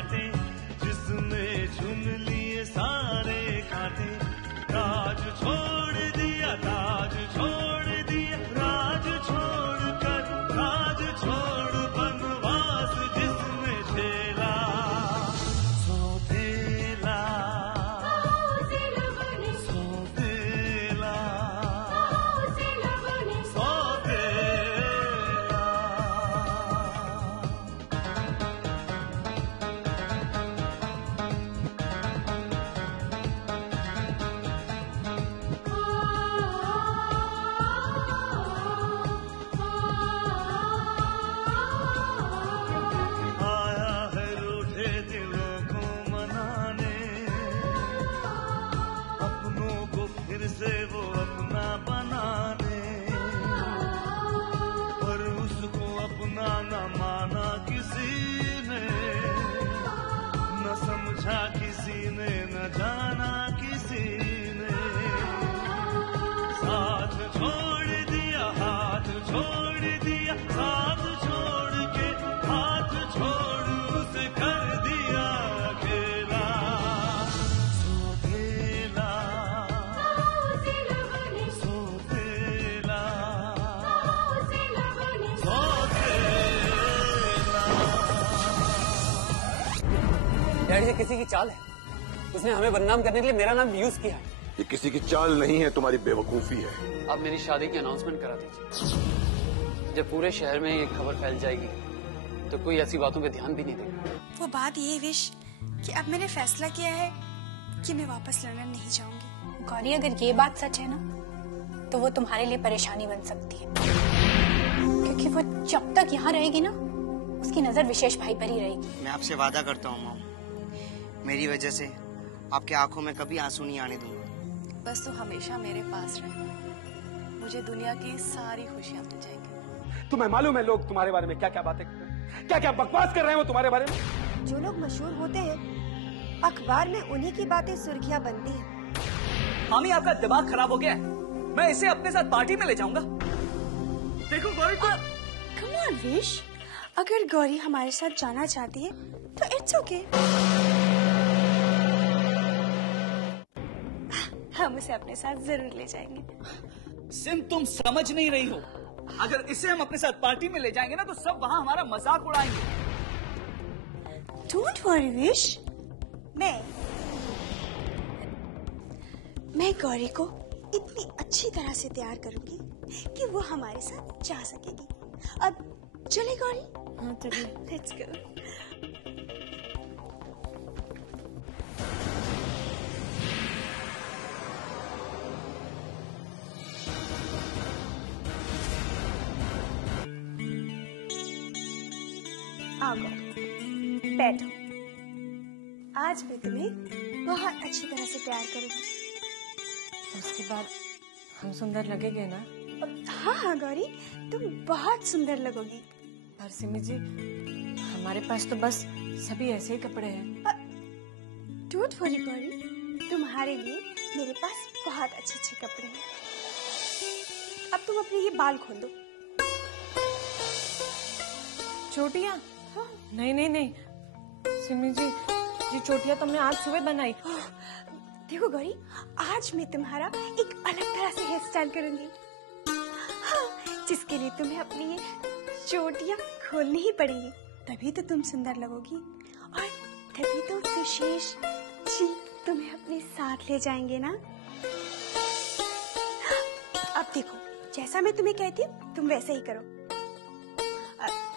कांटे, जिसने चुन लिए सारे कांटे। राज छोड़ दिया, ताज छोड़ दिया, राज छोड़ कर राज छोड़ बनवास जिसने झेला। सौतेला सौतेला से वो अपना बनाने, पर उसको अपना न माना किसी ने, न समझा किसी ने, न जाना किसी ने। साथ छोड़ दिया, हाथ छोड़ दिया, साथ छोड़ के हाथ छोड़ उसे कर दिया अकेला। डैडी ये किसी की चाल है, उसने हमें बदनाम करने के लिए मेरा नाम यूज किया है। ये किसी की चाल नहीं है, तुम्हारी बेवकूफी है। आप मेरी शादी की अनाउंसमेंट करा दीजिए, जब पूरे शहर में ये खबर फैल जाएगी तो कोई ऐसी बातों पे ध्यान भी नहीं देगा। वो बात ये विश कि अब मैंने फैसला किया है कि मैं वापस लंदन नहीं जाऊंगी। गौरी अगर ये बात सच है ना तो वो तुम्हारे लिए परेशानी बन सकती है, क्योंकि वो जब तक यहाँ रहेगी ना उसकी नजर विशेष भाई पर ही रहेगी। मैं आपसे वादा करता हूँ मॉम, मेरी वजह से आपके आंखों में कभी आंसू नहीं आने दूंगा। बस तू हमेशा मेरे पास रहे, मुझे दुनिया की सारी खुशियाँ मिल जाएंगी। तुम्हें मालूम है लोग तुम्हारे बारे में क्या क्या बातें कर रहे हैं, क्या क्या बकवास कर रहे हैं वो तुम्हारे बारे में। जो लोग मशहूर होते हैं अखबार में उन्हीं की बातें सुर्खियां बनती हैं। मामी आपका दिमाग खराब हो गया है, मैं इसे अपने साथ पार्टी में ले जाऊंगा। देखो गौरी कम ऑन विश, अगर गौरी हमारे साथ जाना चाहती है तो इट्स ओके। हम उसे अपने साथ जरूर ले जाएंगे। सिम तुम समझ नहीं रही हो, अगर इसे हम अपने साथ पार्टी में ले जाएंगे ना तो सब वहाँ हमारा मजाक उड़ाएंगे। डोंट वरी विश, मैं गौरी को इतनी अच्छी तरह से तैयार करूंगी कि वो हमारे साथ जा सकेगी। अब चले गौरी? हाँ चलिए, लेट्स गो। आओ बैठो, आज मैं तुम्हें बहुत अच्छी तरह से तैयार करूंगी। उसके बाद हम सुंदर लगेंगे ना? हाँ हाँ गौरी, तुम बहुत सुंदर लगोगी। पर सिमी जी, हमारे पास तो बस सभी ऐसे ही कपड़े हैं। डोंट वरी गौरी, तुम्हारे लिए मेरे पास बहुत अच्छे अच्छे कपड़े हैं। अब तुम अपने ये बाल खोल दो। चोटियाँ? नहीं नहीं नहीं सिमी जी, ये चोटियाँ तो मैं आज सुबह बनाई। देखो गौरी, आज मैं तुम्हारा एक अलग तरह से हेयर स्टाइल करूंगी, हाँ, जिसके लिए तुम्हें अपनी ये चोटियाँ खोलनी ही पड़ेंगी, तभी तो तुम सुंदर लगोगी और तभी तो विशेष जी तुम्हें अपने साथ ले जाएंगे ना। अब देखो, जैसा मैं तुम्हें कहती हूँ तुम वैसे ही करो।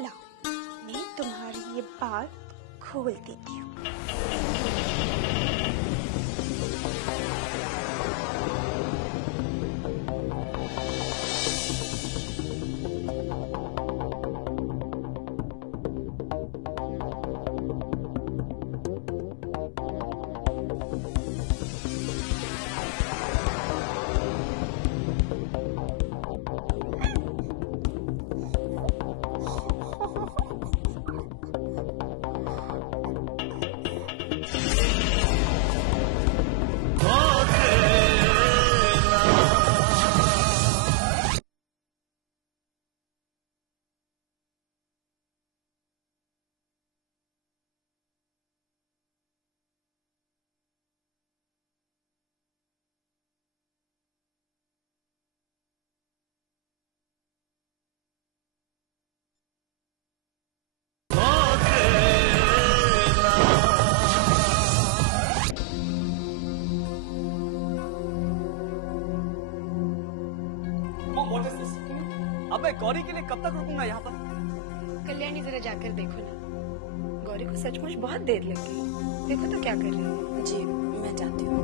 लाओ, मैं तुम्हारी ये बाल खोल देती हूँ। मैं गौरी के लिए कब तक रुकूंगा यहाँ पर? कल्याणी जरा जाकर देखो ना, गौरी को सचमुच बहुत देर लग गई। देखो तो क्या कर रही है। जी मैं जाती हूँ।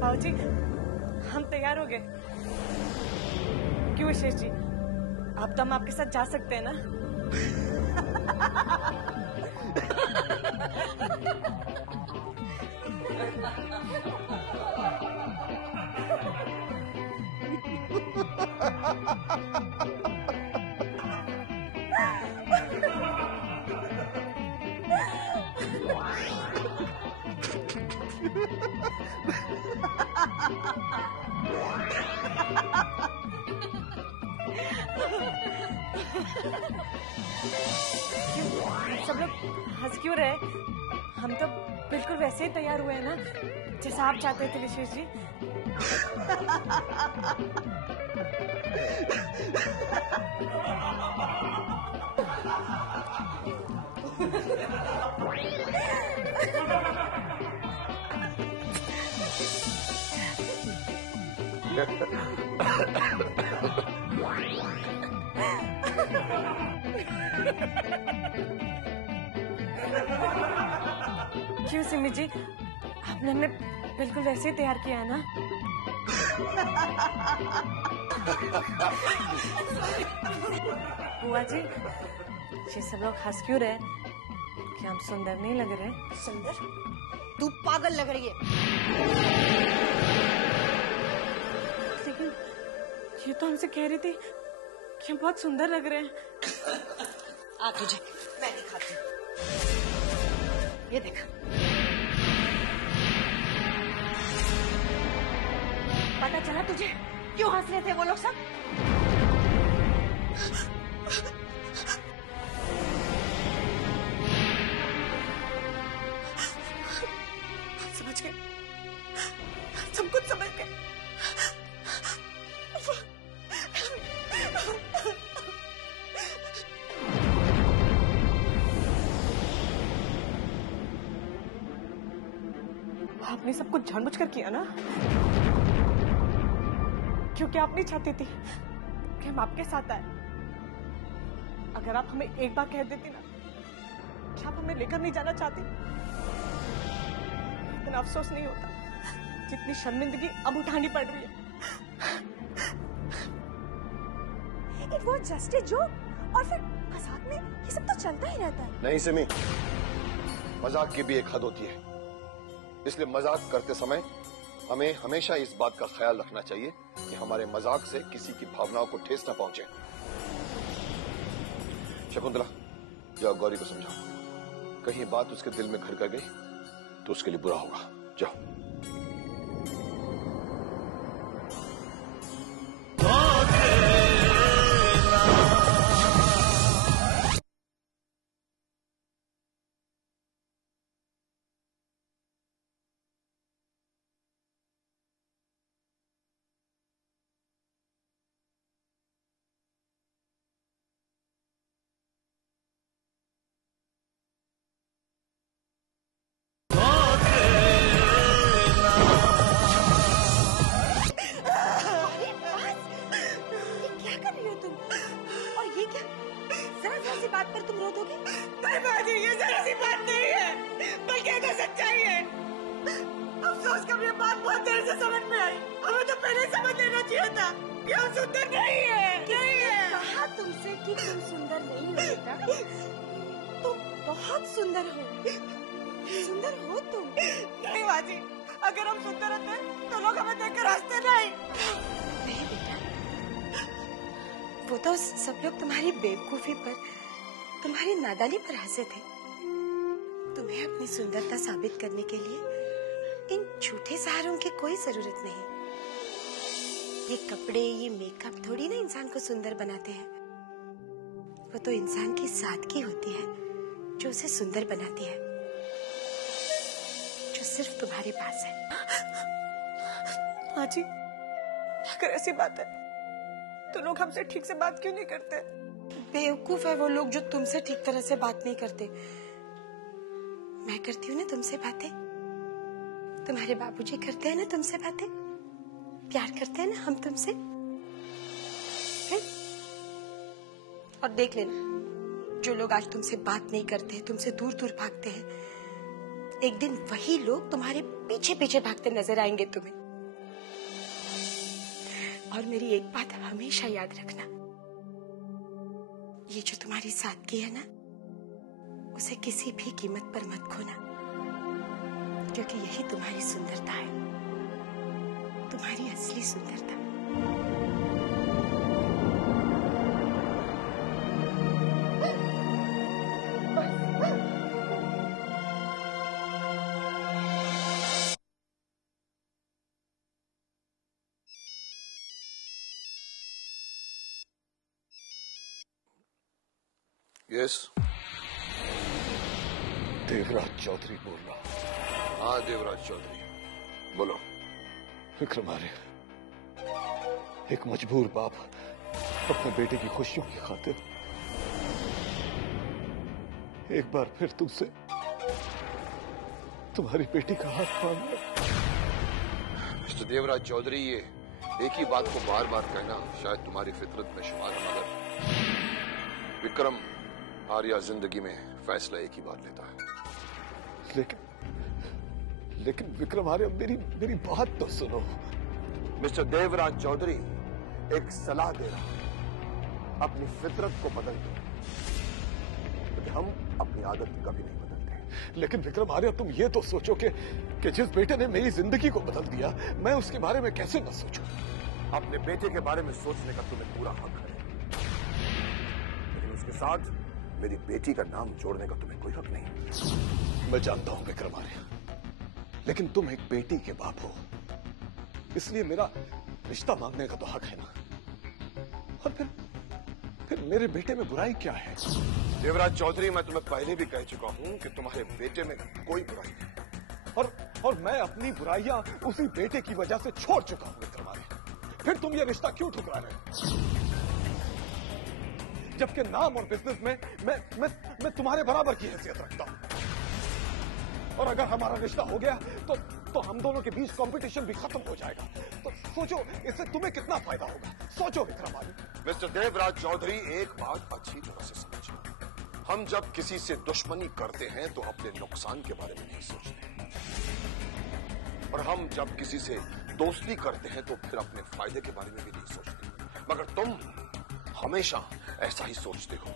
बाबूजी, हम तैयार हो गए। क्यों विशेष जी, आप तो हम आपके साथ जा सकते हैं ना? सब लोग हंस क्यों रहे? हम तो बिल्कुल वैसे ही तैयार हुए हैं ना, जैसा आप चाहते थे विशेष जी। क्यों सिमी जी, आपने हमें बिल्कुल वैसे ही तैयार किया है ना? बुआ जी, ये सब लोग हंस क्यों रहे? क्या हम सुंदर नहीं लग रहे? सुंदर? तू पागल लग रही है। लेकिन ये तो हमसे कह रही थी कि हम बहुत सुंदर लग रहे हैं। आ तुझे मैं दिखाती हूँ, ये देख। पता चला तुझे क्यों हंस रहे थे वो लोग सब? समझ गए, सब कुछ समझ गए। आपने सब कुछ जानबूझकर किया ना, क्योंकि आप नहीं चाहती थी कि हम आपके साथ आए। अगर आप हमें एक बार कह देती ना कि आप हमें लेकर नहीं जाना चाहती, इतना अफसोस नहीं होता जितनी शर्मिंदगी अब उठानी पड़ रही है। It was just a joke, और फिर मजाक में ये सब तो चलता ही रहता है। नहीं सिमी, मजाक की भी एक हद होती है, इसलिए मजाक करते समय हमें हमेशा इस बात का ख्याल रखना चाहिए कि हमारे मजाक से किसी की भावनाओं को ठेस न पहुंचे। शकुंतला, जाओ गौरी को समझाओ, कहीं बात उसके दिल में घर कर गई तो उसके लिए बुरा होगा। जाओ। बात पर तुम रो दोगे? नहीं बाजी, ये जरा सी बात नहीं है, बल्कि ये तो सच्चाई है। अफसोस कब ये बात बहुत देर से समझ में आई। हमें तो पहले समझ लेना चाहिए था कि हम सुंदर नहीं है। नहीं है। कहा तुमसे कि तुम सुंदर नहीं हो बेटा, तुम बहुत सुंदर हो। सुंदर हो तुम। नहीं बाजी, अगर हम सुंदर होते तो लोग हमें देखकर हंसते नहीं। नहीं बेटा, वो तो सब लोग तुम्हारी बेवकूफी पर, तुम्हारी नादानी पर हंसे थे। तुम्हें अपनी सुंदरता साबित करने के लिए इन झूठे सहारों की कोई जरूरत नहीं। ये कपड़े, ये मेकअप थोड़ी ना इंसान को सुंदर बनाते हैं। वो तो इंसान की सादगी होती है जो उसे सुंदर बनाती है, जो सिर्फ तुम्हारे पास है। माँ जी, अगर ऐसी बात है तो लोग हमसे ठीक से बात क्यों नहीं करते? बेवकूफ है वो लोग जो तुमसे ठीक तरह से बात नहीं करते। मैं करती हूँ ना तुमसे बातें, तुम्हारे बाबूजी करते हैं ना तुमसे बातें, प्यार करते हैं ना हम तुमसे। है? और देख लेना, जो लोग आज तुमसे बात नहीं करते, तुमसे दूर दूर भागते हैं, एक दिन वही लोग तुम्हारे पीछे पीछे भागते नजर आएंगे तुम्हें। और मेरी एक बात हमेशा याद रखना, ये जो तुम्हारी सादगी है ना, उसे किसी भी कीमत पर मत खोना, क्योंकि यही तुम्हारी सुंदरता है, तुम्हारी असली सुंदरता। यस, देवराज चौधरी बोल रहा। हाँ देवराज चौधरी, बोलो। विक्रम आर्य, एक मजबूर बाप अपने बेटे की खुशियों की खातिर एक बार फिर तुमसे तुम्हारी बेटी का हाथ मांग लिया। मिस्टर देवराज चौधरी, ये एक ही बात को बार बार कहना शायद तुम्हारी फितरत में शुमार है, मगर विक्रम आर्या जिंदगी में फैसला एक ही बार लेता है। लेकिन विक्रम आर्य, मेरी बात तो सुनो। मिस्टर देवराज चौधरी, एक सलाह दे रहा हूं, अपनी फितरत को बदल दो, क्योंकि हम अपनी आदत कभी नहीं बदलते। लेकिन विक्रम आर्य, तुम ये तो सोचो कि जिस बेटे ने मेरी जिंदगी को बदल दिया, मैं उसके बारे में कैसे न सोचूं? अपने बेटे के बारे में सोचने का तुम्हें पूरा हक है, लेकिन उसके साथ मेरी बेटी का नाम जोड़ने का तुम्हें कोई हक नहीं। मैं जानता हूं विक्रम आर्य, लेकिन तुम एक बेटी के बाप हो, इसलिए मेरा रिश्ता मांगने का तो हक है ना। और फिर मेरे बेटे में बुराई क्या है? देवराज चौधरी, मैं तुम्हें पहले भी कह चुका हूं कि तुम्हारे बेटे में कोई बुराई नहीं, और मैं अपनी बुराइयां उसी बेटे की वजह से छोड़ चुका हूं विक्रम आर्य। फिर तुम ये रिश्ता क्यों ठुकरा रहे हो? जबकि नाम और बिजनेस में मैं तुम्हारे बराबर की हैसियत रखता हूं, और अगर हमारा रिश्ता हो गया तो हम दोनों के बीच कंपटीशन भी खत्म हो जाएगा। तो सोचो, इससे तुम्हें कितना फायदा होगा, सोचो विक्रम आर्य। मिस्टर देवराज चौधरी, एक बात अच्छी तरह से समझिए, हम जब किसी से दुश्मनी करते हैं तो अपने नुकसान के बारे में नहीं सोचते, और हम जब किसी से दोस्ती करते हैं तो फिर अपने फायदे के बारे में भी नहीं सोचते, मगर तुम हमेशा ऐसा ही सोचते हो,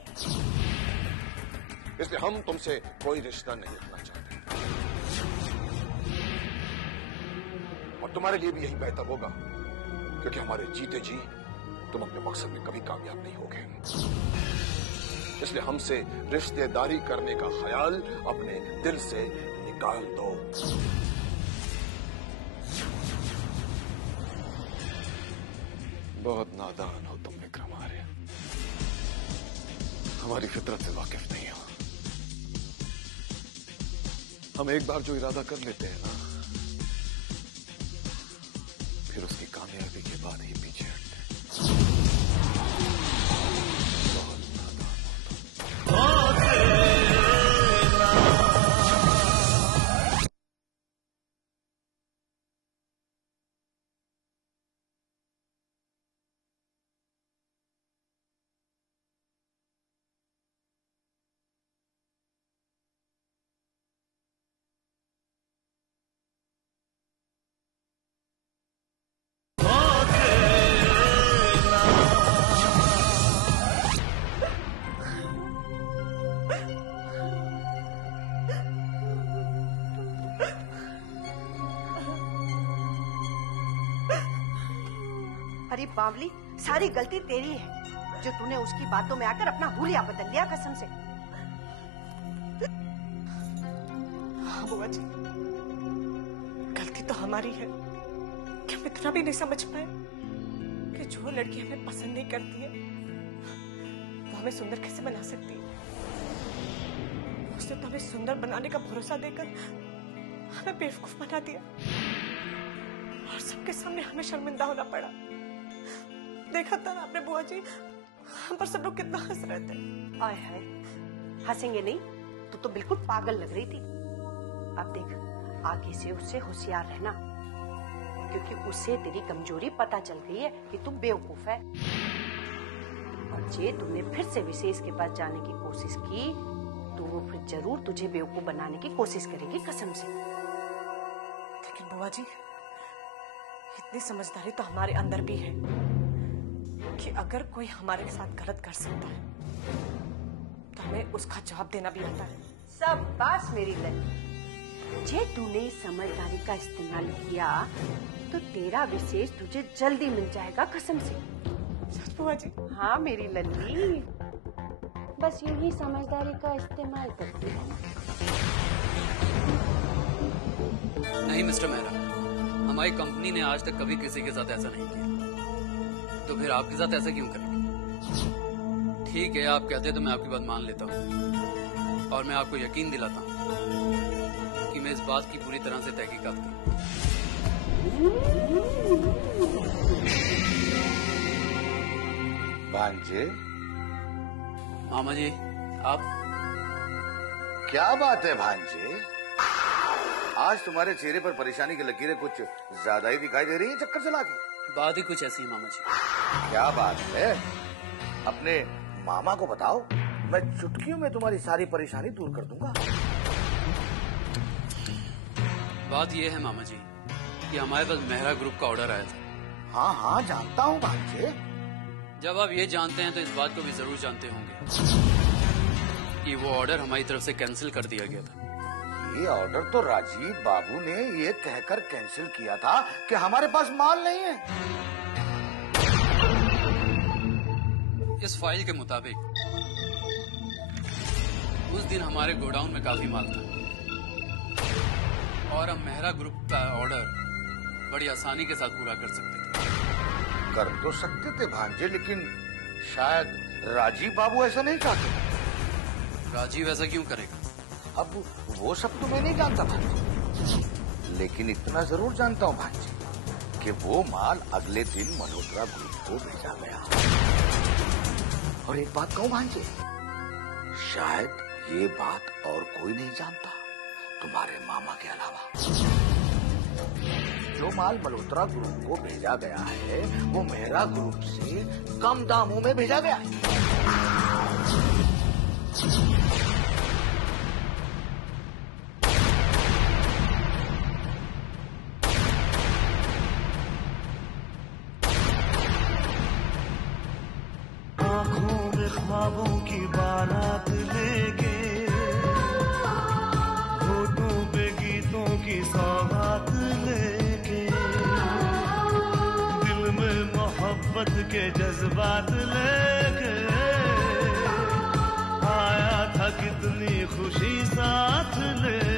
इसलिए हम तुमसे कोई रिश्ता नहीं रखना चाहते, और तुम्हारे लिए भी यही बेहतर होगा, क्योंकि हमारे जीते जी तुम अपने मकसद में कभी कामयाब नहीं होगे। इसलिए हमसे रिश्तेदारी करने का ख्याल अपने दिल से निकाल दो। बहुत नादान हो तुम विक्रम आर्य, हमारी फितरत से वाकिफ नहीं हो। हम एक बार जो इरादा कर लेते हैं ना, फिर उसकी कामयाबी के बाद ही पीछे हटते हैं। बहुत नादान हो तुम। अरे बावली, सारी गलती तेरी है। जो तूने उसकी बातों में आकर अपना हुलिया बदल लिया कसम से। हाँ बुआ जी, गलती तो हमारी है कि हम इतना भी नहीं समझ पाए कि जो लड़की हमें पसंद नहीं करती है वो हमें सुंदर कैसे बना सकती है। उसने तो हमें सुंदर बनाने का भरोसा देकर हमें बेवकूफ बना दिया और सबके सामने हमें शर्मिंदा होना पड़ा। देखा था ना आपने बुआ जी, हम पर सब लोग कितना हंस रहे थे। आय हाय, हंसेंगे नहीं तो बिल्कुल पागल लग रही थी। अब देख, आगे से उससे होशियार रहना, क्योंकि उससे तेरी कमजोरी पता चल गई है कि तू बेवकूफ है। और जे तुमने फिर से विशेष के पास जाने की कोशिश की तो वो फिर जरूर तुझे बेवकूफ बनाने की कोशिश करेगी कसम से। लेकिन बुआ जी, इतनी समझदारी तो हमारे अंदर भी है कि अगर कोई हमारे साथ गलत कर सकता है तो हमें उसका जवाब देना भी आता है। सब बात मेरी लड़की, जे तूने समझदारी का इस्तेमाल किया तो तेरा विशेष तुझे जल्दी मिल जाएगा कसम से। सच बुआ जी? हाँ मेरी लल्ली, बस यूं ही समझदारी का इस्तेमाल करती है। नहीं मिस्टर मेहरा, हमारी कंपनी ने आज तक कभी किसी के साथ ऐसा नहीं किया, तो फिर आपके साथ ऐसा क्यों करेंगे? ठीक है, आप कहते तो मैं आपकी बात मान लेता हूँ और मैं आपको यकीन दिलाता हूँ कि मैं इस बात की पूरी तरह से तहकीकात करूँ। भांजे, मामा जी, आप? क्या बात है भांजे, आज तुम्हारे चेहरे पर परेशानी की लकीरें कुछ ज्यादा ही दिखाई दे रही है चक्कर चला के। बात ही कुछ ऐसी है मामा जी। क्या बात है? अपने मामा को बताओ, मैं चुटकियों में तुम्हारी सारी परेशानी दूर कर दूंगा। बात यह है मामा जी कि हमारे पास मेहरा ग्रुप का ऑर्डर आया था। हाँ हाँ जानता हूँ भांजे। जब आप ये जानते हैं तो इस बात को भी जरूर जानते होंगे कि वो ऑर्डर हमारी तरफ से कैंसिल कर दिया गया था। ये ऑर्डर तो राजीव बाबू ने ये कहकर कैंसिल किया था कि हमारे पास माल नहीं है। इस फाइल के मुताबिक उस दिन हमारे गोडाउन में काफी माल था और हम मेहरा ग्रुप का ऑर्डर बड़ी आसानी के साथ पूरा कर सकते थे। कर तो सकते थे भांजे, लेकिन शायद राजीव बाबू ऐसा नहीं चाहते। राजीव ऐसा क्यों करेगा? अब वो सब तो मैं नहीं जानता भांजे, लेकिन इतना जरूर जानता हूँ भांजे कि वो माल अगले दिन मल्होत्रा ग्रुप को भेजा गया। और एक बात कहूँ भांजे, शायद ये बात और कोई नहीं जानता तुम्हारे मामा के अलावा। जो माल मल्होत्रा ग्रुप को भेजा गया है वो मेहरा ग्रुप से कम दामों में भेजा गया है। आँखों में ख्वाबों की बारात लेके, होठों पे गीतों की सौगात लेके, दिल में मोहब्बत के जज्बात लेके आया था कितनी खुशी साथ ले।